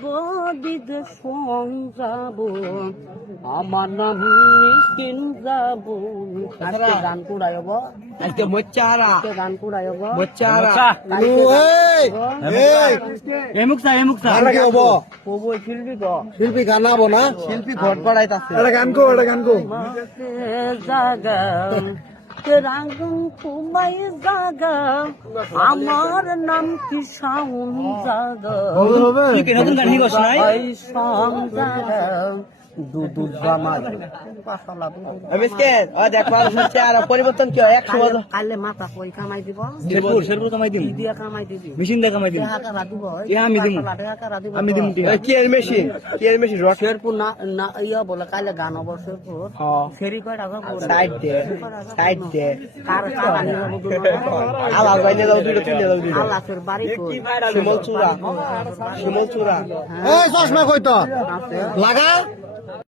গো বিদেশ যাব আমার নাম মিসকিন যাব আজকে গান কুড়াইব আজকে মোচ্চারা আজকে গান কুড়াইব মোচ্চারা আমরা কি হবো কবই শিল্পী তো শিল্পী গান গাবো না শিল্পী ঘট বাড়াইতাছে এটা গান কো জাগা রাঙ্গন কুমাই জাগা আমার নাম কি শাউন জাগা নতুন গান নিয়ে বসে নাই এই সং জাগা দুদু জামাই পাশালা দুদু মিসকেন ও দেখো মোচ্চারা পরিবর্তন কি হয় 100 বছর কালে মাথা কই কামাই দিব শেরপুর কামাই দিম কি দিয়া কামাই দিবি মেশিন দিয়ে কামাই দিম টাকা দিব আমি দিম আমি দিম কি এর মেশিন রড শেরপুর না না ইয়া বলে কালে গান হবো শেরপুর ফেরি কয় টাকা পড়বে সাইড দে কার টাকা নিয়ে যাবো আলাল বাইনে দাও দুইটা তিনটা দাও দুইটা আল্লাহের বাড়ি কই শিমল চূড়া এই চশমা কই তো লাগা